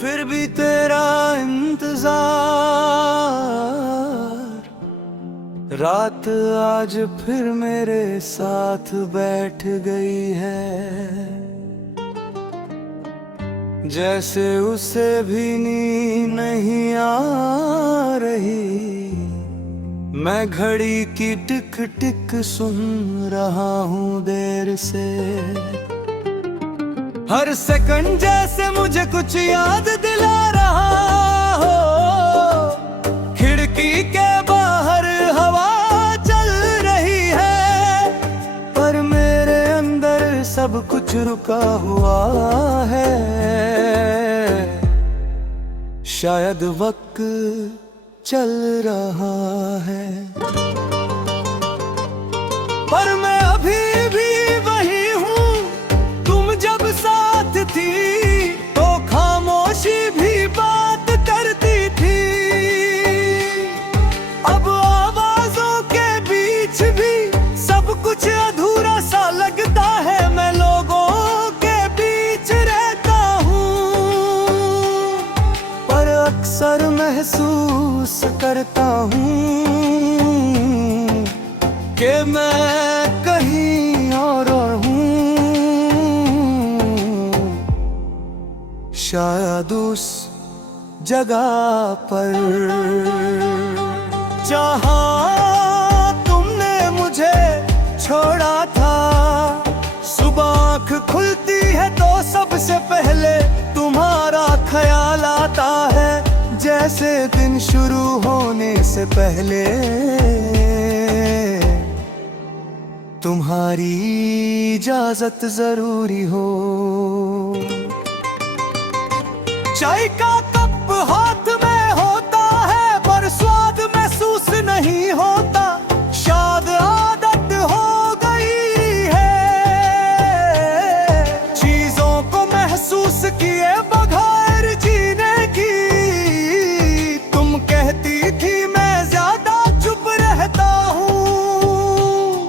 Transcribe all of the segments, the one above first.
फिर भी तेरा इंतजार, रात आज फिर मेरे साथ बैठ गई है। जैसे उसे भी नींद नहीं आ रही, मैं घड़ी की टिक टिक सुन रहा हूँ देर से। हर सेकंड जैसे मुझे कुछ याद दिला रहा हो। खिड़की के बाहर हवा चल रही है, पर मेरे अंदर सब कुछ रुका हुआ है। शायद वक्त चल रहा है, पर मैं अभी भी वही हूँ। तुम जब साथ थी तो खामोशी भी बात करती थी। अब आवाजों के बीच भी सब कुछ अधूरा सा लगता है। मैं लोगों के बीच रहता हूँ, पर अक्सर महसूस करता हूँ कि मैं कहीं और हूँ। शायद उस जगह पर जहाँ तुमने मुझे छोड़ा था। सुबह आँख खुलती है तो सबसे पहले तुम्हारा ख्याल आता है। जैसे दिन शुरू होने से पहले तुम्हारी इजाजत जरूरी हो। चाय का कप हाथ में होता है, पर स्वाद महसूस नहीं होता। शायद आदत हो गई है चीजों को महसूस किए बगैर जीने की। तुम कहती थी मैं ज्यादा चुप रहता हूँ।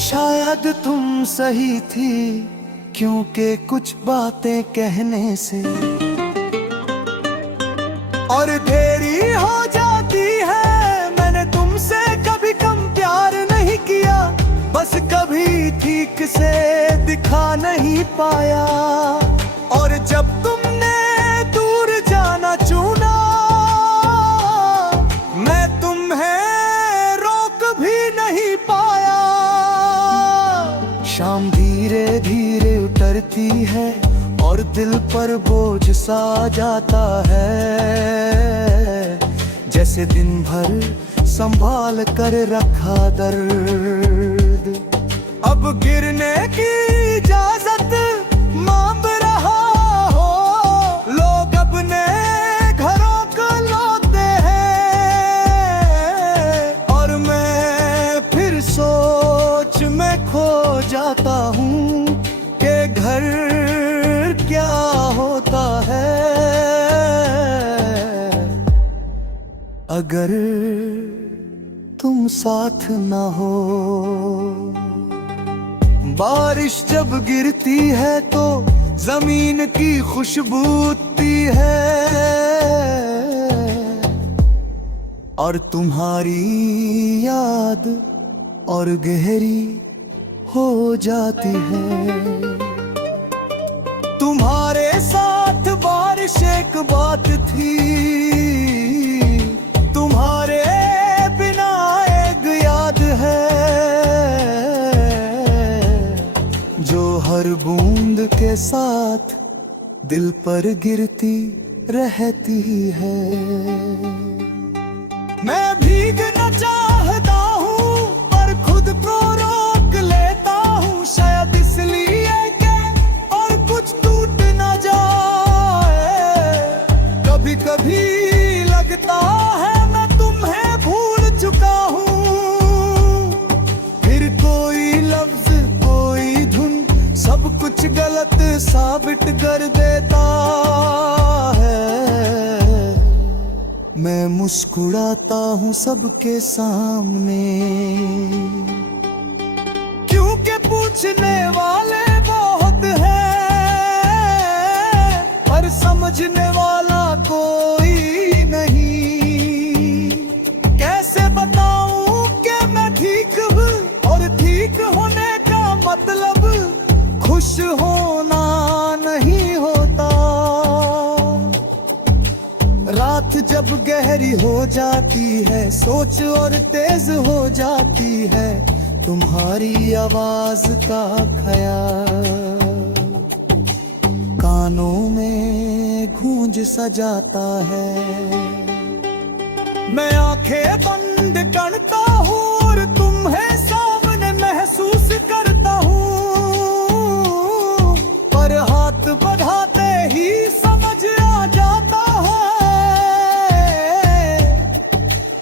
शायद तुम सही थी, क्योंकि कुछ बातें कहने से और देरी हो जाती है। मैंने तुमसे कभी कम प्यार नहीं किया, बस कभी ठीक से दिखा नहीं पाया। और जब तुमने दूर जाना चुना, मैं तुम्हें रोक भी नहीं पाया। शाम धीरे धीरे उतरती है और दिल पर बोझ सा जाता है। जैसे दिन भर संभाल कर रखा दर्द अब गिरने की इजाजत मांग रहा हो। लोग अपने घरों को लौटते हैं और मैं फिर सोच में खो जाता हूँ कि घर क्या होता है अगर तुम साथ ना हो। बारिश जब गिरती है तो जमीन की खुशबू उठती है और तुम्हारी याद और गहरी हो जाती है। तुम्हारे साथ बारिश एक बात थी, तुम्हारे बिना एक याद है जो हर बूंद के साथ दिल पर गिरती रहती है। मैं भीगना चाहता हूँ पर खुद को रोक लेता हूँ। शायद इसलिए कि और कुछ टूट ना जाए। कभी कभी लगता है मैं तुम्हें भूल चुका हूँ। फिर कोई लफ्ज कोई धुन सब कुछ गलत साबित कर देता है। मैं मुस्कुराता हूँ सबके सामने, क्योंकि पूछने वाले बहुत हैं, पर समझ समझने वाला कोई नहीं। कैसे बताऊं कि मैं ठीक हूँ और ठीक होने का मतलब खुश होना नहीं होता। रात जब गहरी हो जाती है, सोच और तेज हो जाती है, तुम्हारी आवाज का ख्याल कानों में गूंज सा जाता है। मैं आंखें बंद करता हूँ और तुम्हें सामने महसूस करता हूँ, पर हाथ बढ़ाते ही समझ आ जाता है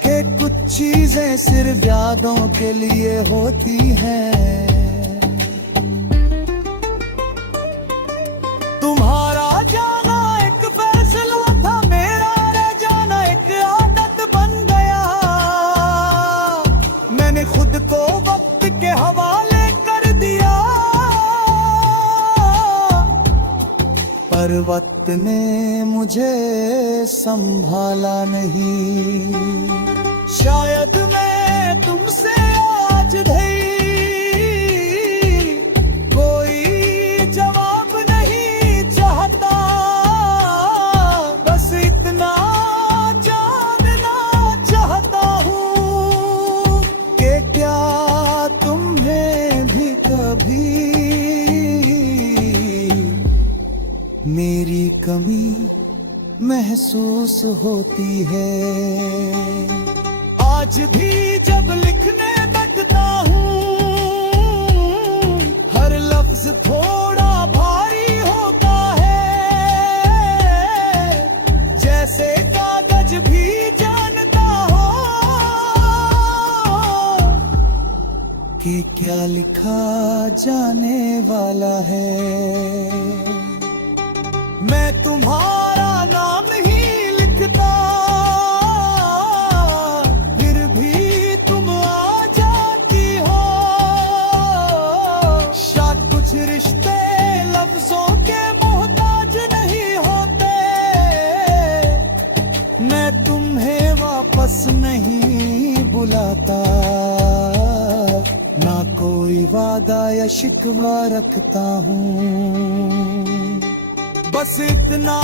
कि कुछ चीजें सिर्फ यादों के लिए होती हैं। तुम्हारा जाना एक फैसला था, मेरा रह जाना एक आदत बन गया। मैंने खुद को वक्त के हवाले कर दिया, पर वक्त ने मुझे संभाला नहीं। शायद मैं तुमसे आज भी कोई जवाब नहीं चाहता, बस इतना जानना चाहता हूँ कि क्या तुम्हें भी कभी मेरी कमी महसूस होती है। आज भी जब लिखने बैठता हूँ, हर लफ्ज थोड़ा भारी होता है, जैसे कागज भी जानता हो कि क्या लिखा जाने वाला है। मैं तुम्हारा नाम ही लिखता, रिश्ते लफ्जों के मोहताज नहीं होते। मैं तुम्हें वापस नहीं बुलाता, ना कोई वादा या शिकवा रखता हूँ, बस इतना